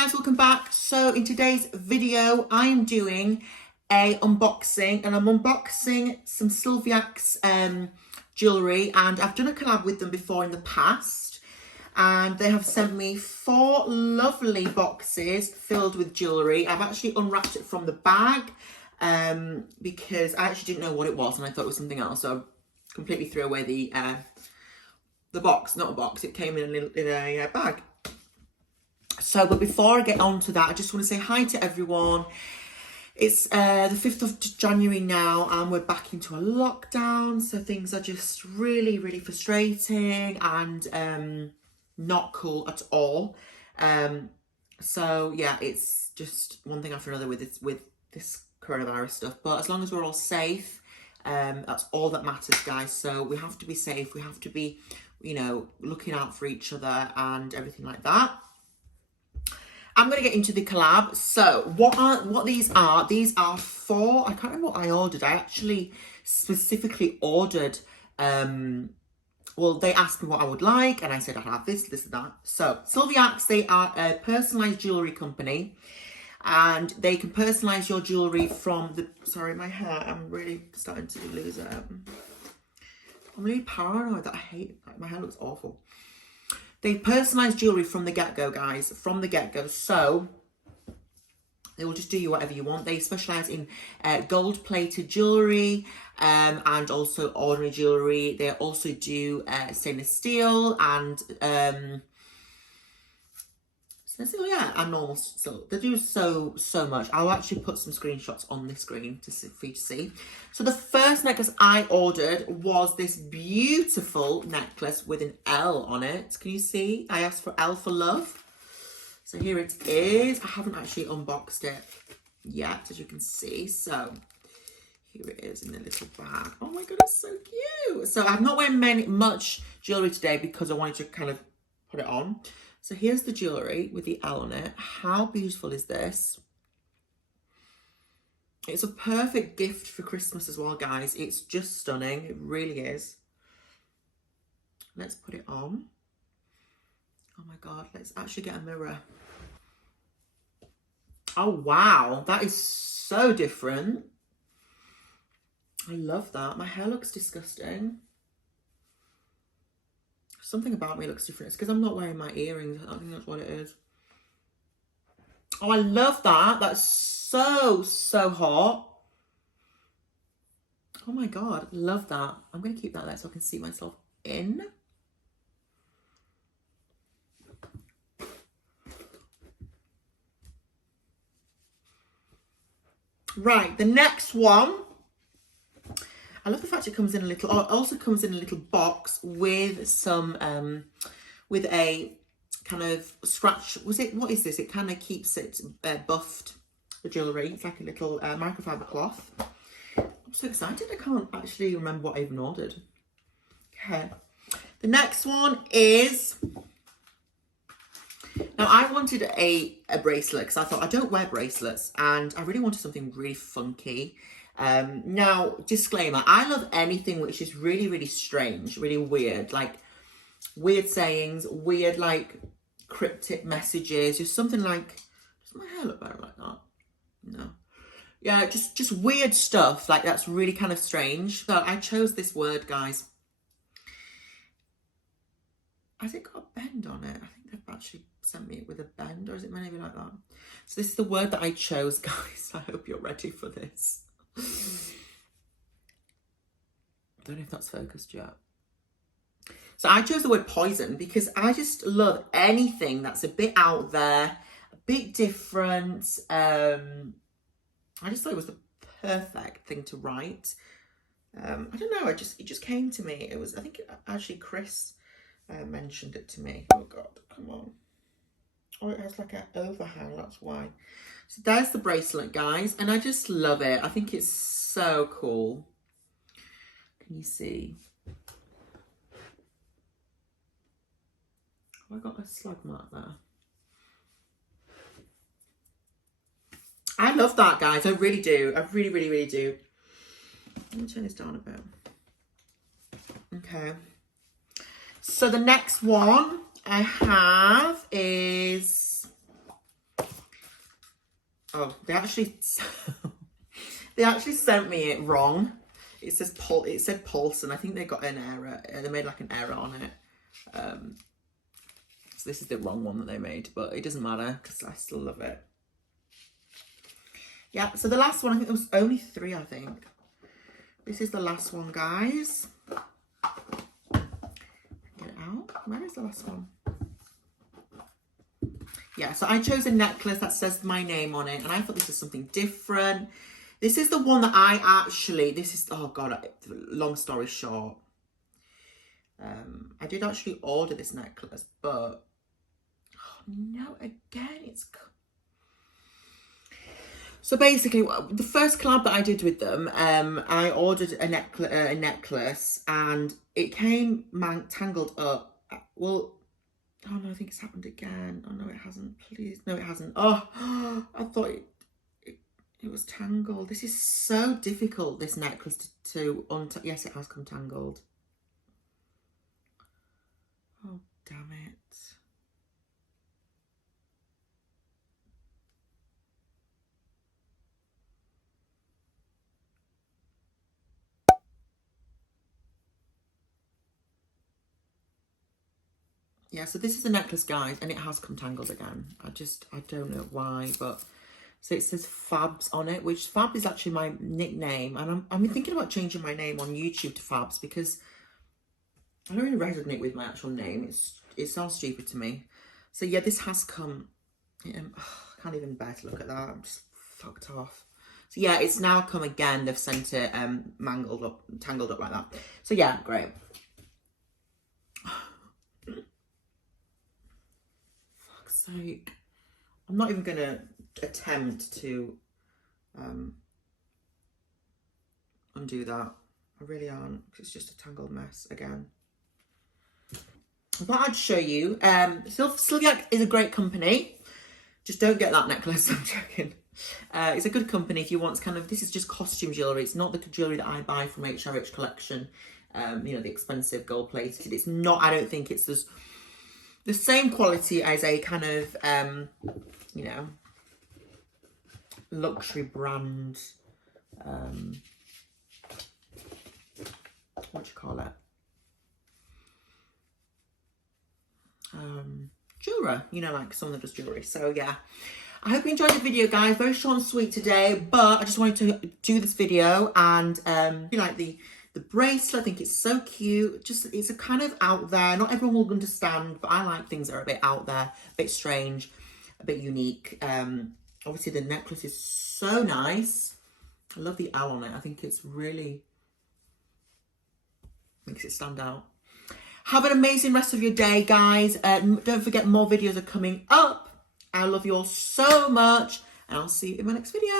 guys, welcome back. So in today's video I am doing a unboxing, and I'm unboxing some Silviax jewellery, and I've done a collab with them before in the past, and they have sent me 4 lovely boxes filled with jewellery. I've actually unwrapped it from the bag because I actually didn't know what it was and I thought it was something else, so I completely threw away the box. Not a box, it came in a bag. So, but before I get on to that, I just want to say hi to everyone. It's the 5th of January now, and we're back into a lockdown, so things are just really, really frustrating and not cool at all. So yeah, it's just one thing after another with this coronavirus stuff. But as long as we're all safe, that's all that matters, guys. So we have to be safe. We have to be, you know, looking out for each other and everything like that. I'm going to get into the collab. So what these are 4, I can't remember what I ordered. I actually specifically ordered, well, they asked me what I would like, and I said I'd have this, and that. So Silviax, they are a personalised jewellery company, and they can personalise your jewellery from the, sorry, my hair, I'm really starting to lose it. I'm really paranoid that I hate it. My hair looks awful. They personalise jewellery from the get-go, guys, from the get-go. So they will just do you whatever you want. They specialise in gold-plated jewellery and also ordinary jewellery. They also do stainless steel and and normal steel. They do so much. I'll actually put some screenshots on this screen for you to see. So the first necklace I ordered was this beautiful necklace with an L on it. Can you see? I asked for L for love. So here it is. I haven't actually unboxed it yet, as you can see. So here it is in a little bag. Oh my god, it's so cute. So I'm not wearing much jewellery today because I wanted to kind of put it on. So here's the jewellery with the L on it. How beautiful is this? It's a perfect gift for Christmas as well, guys. It's just stunning. It really is. Let's put it on. Oh my god, let's actually get a mirror. Oh wow, that is so different. I love that. My hair looks disgusting. Something about me looks different. It's because I'm not wearing my earrings. I think that's what it is. Oh, I love that. That's so hot. Oh my god, love that. I'm going to keep that there so I can see myself in. Right, the next one. I love the fact it comes in a little, oh, it also comes in a little box with some, with a kind of scratch, what is this? It kind of keeps it buffed, the jewellery. It's like a little microfiber cloth. I'm so excited, I can't actually remember what I even ordered. Okay, the next one is, now I wanted a bracelet because I thought I don't wear bracelets and I really wanted something really funky. Now, disclaimer, I love anything which is really strange, really weird, like weird sayings, weird like cryptic messages, just something like, does my hair look better like that? No. Yeah, just weird stuff, like that's really kind of strange. So I chose this word, guys. Has it got a bend on it? I think they've actually sent me it with a bend, or is it maybe like that? So this is the word that I chose, guys. I hope you're ready for this. I don't know if that's focused yet. So I chose the word poison because I just love anything that's a bit out there, a bit different. I just thought it was the perfect thing to write. I don't know, it just came to me. It was, I think actually Chris mentioned it to me. Oh god, come on. Oh, it has like an overhang, that's why. So there's the bracelet, guys, and I just love it. I think it's so cool. Can you see? Oh, I got a slug mark there. I love that, guys. I really do. I really do. Let me turn this down a bit. Okay. So the next one I have is Oh, they actually sent me it wrong. It says it said pulse, and I think they got an error. They made like an error on it. So this is the wrong one that they made, but it doesn't matter because I still love it. Yeah, so the last one, I think there was only 3, I think. This is the last one, guys. Get it out. Where is the last one? Yeah, so I chose a necklace that says my name on it, and I thought this was something different. This is the one that I actually, oh God, long story short. I did actually order this necklace, but, oh no, again, it's... So basically, the first collab that I did with them, I ordered a necklace, and it came tangled up. Well, oh no, I think it's happened again. Oh no, it hasn't. Please, no, it hasn't. Oh, I thought it was tangled. This is so difficult. This necklace to untangle. Yes, it has come tangled. Oh damn it. Yeah, so this is the necklace, guys, and it has come tangled again. I don't know why, but... So it says Fabs on it, which Fab is actually my nickname. And I'm thinking about changing my name on YouTube to Fabs because I don't really resonate with my actual name. It sounds stupid to me. So yeah, this has come... I can't even bear to look at that. I'm just fucked off. So yeah, it's now come again. They've sent it tangled up like that. So yeah, great. Sake. I'm not even gonna attempt to undo that. I really aren't, because it's just a tangled mess again. I thought I'd show you. Silviax is a great company. Just don't get that necklace. I'm joking. It's a good company if you want kind of, this is just costume jewellery. It's not the jewellery that I buy from HRH Collection. You know, the expensive gold plated. It's not, I don't think it's the same quality as a kind of, you know, luxury brand, what do you call it? Jewelry, you know, like someone that does jewelry. So yeah, I hope you enjoyed the video, guys. Very short and sweet today, but I just wanted to do this video and you like the bracelet. I think it's so cute. Just, it's a kind of out there. Not everyone will understand, but I like things that are a bit out there, a bit strange, a bit unique. Obviously the necklace is so nice. I love the owl on it. I think it's really makes it stand out. Have an amazing rest of your day, guys. Don't forget, more videos are coming up. I love you all so much, and I'll see you in my next video.